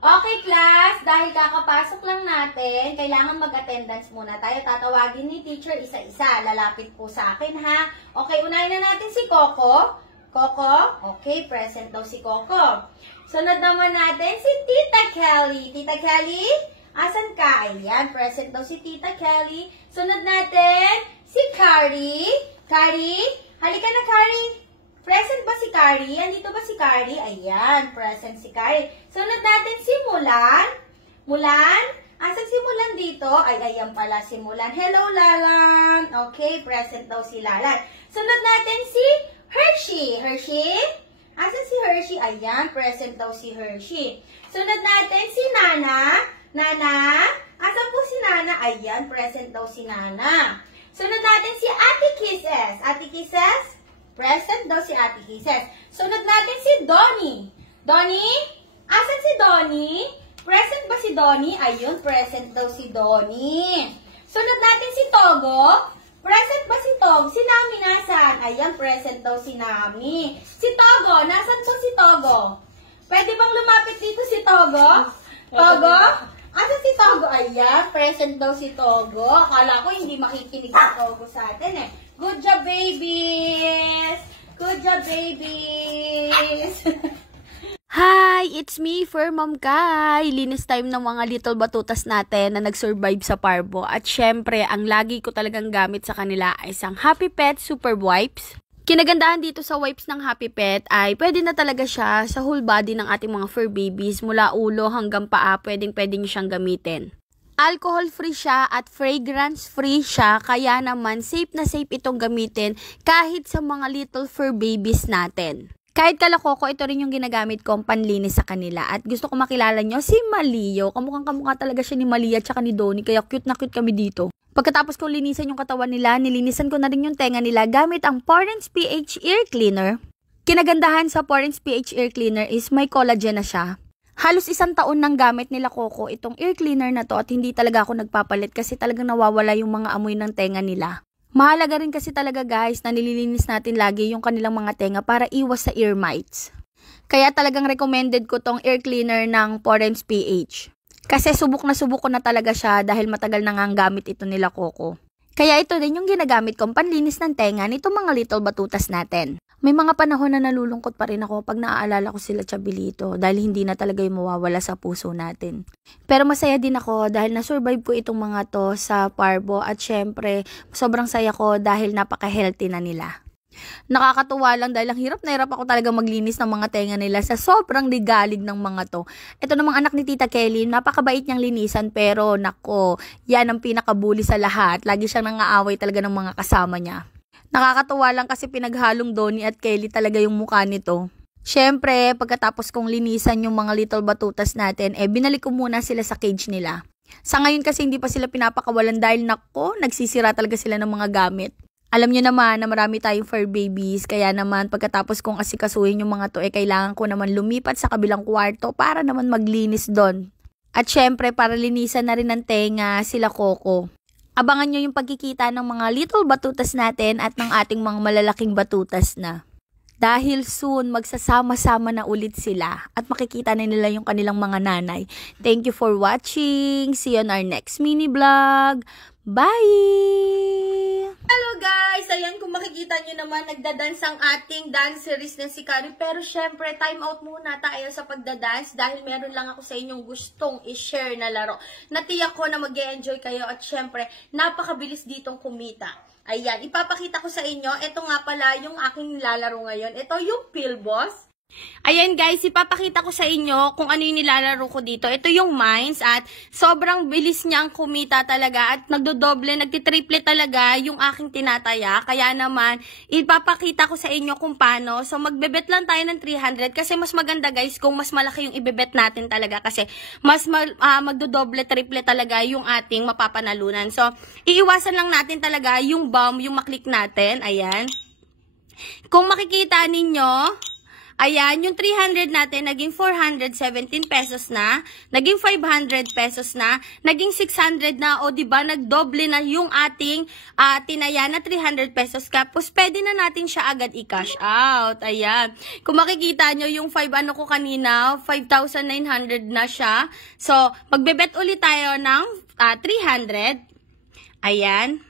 Okay, class, dahil kakapasok lang natin, kailangan mag-attendance muna tayo. Tatawagin ni teacher isa-isa. Lalapit po sa akin, ha? Okay, unahin na natin si Coco. Coco? Okay, present daw si Coco. Sunod naman natin si Tita Kelly. Tita Kelly, asan ka? Ayan, present daw si Tita Kelly. Sunod natin si Carrie. Carrie, halika na, Carrie. Present ba si Carrie? Andito ba si Carrie? Ayan, present si Carrie. Sunod natin si Mulan. Mulan? Asan si Mulan dito? Ay, ayan pala si Mulan. Hello, Lalan. Okay, present daw si Lalan. Sunod natin si Hershey. Hershey? Asan si Hershey? Ayan, present daw si Hershey. Sunod natin si Nana. Nana? Asan po si Nana? Ayan, present daw si Nana. Sunod natin si Ate Kisses. Ate Kisses? Present daw si Ate Kisses. Sunod natin si Donnie. Donnie? Asan si Donnie? Present ba si Donnie? Ayun, present daw si Donnie. Sunod natin si Togo. Present ba si Togo? Si Nami nasan? Ayan, present daw si Nami. Si Togo, nasan po si Togo? Pwede bang lumapit dito si Togo? Togo? Asan si Togo? Ayan, present daw si Togo. Akala ko hindi makikinig si Togo sa atin eh. Good job, babies! Good job, babies! Hi! It's me, Fur Mom Kai! Linis time ng mga little batutas natin na nag-survive sa parbo. At syempre, ang lagi ko talagang gamit sa kanila ay isang Happy Pet Super Wipes. Kinagandahan dito sa wipes ng Happy Pet ay pwede na talaga siya sa whole body ng ating mga fur babies. Mula ulo hanggang paa, pwedeng nyo siyang gamitin. Alcohol-free siya at fragrance-free siya, kaya naman safe na safe itong gamitin kahit sa mga little fur babies natin. Kahit kalakoko, ito rin yung ginagamit kong panlinis sa kanila. At gusto ko makilala nyo si Malio. Kamukhang-kamukha talaga siya ni Malia at ni Donnie, kaya cute na cute kami dito. Pagkatapos kong linisan yung katawan nila, nilinisan ko na rin yung tenga nila gamit ang Porens PH Ear Cleaner. Kinagandahan sa Porens PH Ear Cleaner is may collagen na siya. Halos 1 taon nang gamit nila Coco itong ear cleaner na to at hindi talaga ako nagpapalit kasi talagang nawawala yung mga amoy ng tenga nila. Mahalaga rin kasi talaga guys na nililinis natin lagi yung kanilang mga tenga para iwas sa ear mites. Kaya talagang recommended ko tong ear cleaner ng Porens PH. Kasi subok ko na talaga siya dahil matagal na nga gamit ito nila Coco. Kaya ito din yung ginagamit kong panlinis ng tenga nitong mga little batutas natin. May mga panahon na nalulungkot pa rin ako pag naaalala ko sila Chabilito dahil hindi na talaga yung mawawala sa puso natin. Pero masaya din ako dahil na-survive ko itong mga to sa parbo at syempre sobrang saya ko dahil napaka-healthy na nila. Nakakatuwa lang dahil ang hirap na hirap ako talaga maglinis ng mga tenga nila sa sobrang ligalig ng mga to. Ito namang anak ni Tita Kelly, napakabait niyang linisan pero nako, yan ang pinakabuli sa lahat. Lagi siyang nangaaway talaga ng mga kasama niya. Nakakatuwa lang kasi pinaghalong Donnie at Kelly talaga yung mukha nito. Syempre, pagkatapos kong linisan yung mga little batutas natin, binalik ko muna sila sa cage nila. Sa ngayon kasi hindi pa sila pinapakawalan dahil nako, nagsisira talaga sila ng mga gamit. Alam niyo naman na marami tayong fur babies, kaya naman pagkatapos kong asikasuhin yung mga to, kailangan ko naman lumipat sa kabilang kwarto para naman maglinis doon. At syempre, para linisan na rin ng tenga sila Coco. Abangan nyo yung pagkikita ng mga little batutas natin at ng ating mga malalaking batutas na. Dahil soon, magsasama-sama na ulit sila at makikita na nila yung kanilang mga nanay. Thank you for watching. See you on our next mini vlog. Bye! Hello guys! Ayan, kung makikita nyo naman, nagdadance ang ating dance series na si Carrie. Pero syempre, time out muna tayo sa pagdadance dahil meron lang ako sa inyong gustong i-share na laro. Natiyak ko na mag-e-enjoy kayo at syempre, napakabilis ditong kumita. Ayan, ipapakita ko sa inyo. Ito nga pala yung aking nilalaro ngayon. Ito yung Pill Boss. Ayan guys, ipapakita ko sa inyo kung ano yung nilalaro ko dito. Ito yung mines at sobrang bilis niyang kumita talaga at nagdodoble, nagtitriple talaga yung aking tinataya. Kaya naman, ipapakita ko sa inyo kung paano. So magbebet lang tayo ng 300 kasi mas maganda guys kung mas malaki yung ibebet natin talaga kasi mas magdodoble, triple talaga yung ating mapapanalunan. So iiwasan lang natin talaga yung bomb, yung maklik natin. Ayan. Kung makikita ninyo, Ayan, yung 300 natin, naging 417 pesos na, naging 500 pesos na, naging 600 na, o diba, nagdoble na yung ating tinaya na 300 pesos. Tapos, pwede na natin siya agad i-cash out. Ayan. Kung makikita nyo, yung 5 ano ko kanina, 5,900 na siya. So, magbebet ulit tayo ng 300. Ayan.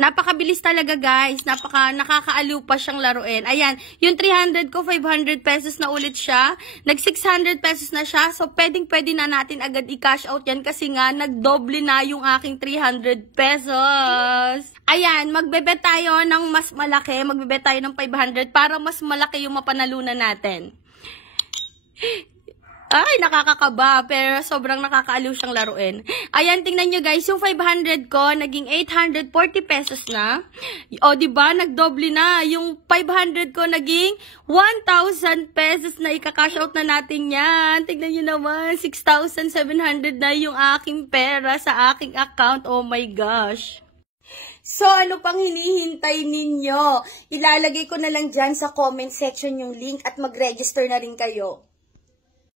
Napakabilis talaga guys. Nakakaaliw pa siyang laruin. Ayan, yung 300 ko, 500 pesos na ulit siya. Nag 600 pesos na siya. So, pwede na natin agad i-cash out yan kasi nga, nagdoble na yung aking 300 pesos. Ayan, magbebet tayo ng mas malaki. Magbebet tayo ng 500 para mas malaki yung mapanalunan natin. Ay, nakakakaba, pero sobrang nakakaaliw siyang laruin. Ayan, tingnan nyo guys, yung 500 ko, naging 840 pesos na. O, diba, nagdoble na. Yung 500 ko, naging 1,000 pesos na ikakash out na natin yan. Tingnan nyo naman, 6,700 na yung aking pera sa aking account. Oh my gosh. So, ano pang hinihintay ninyo? Ilalagay ko na lang dyan sa comment section yung link at mag-register na rin kayo.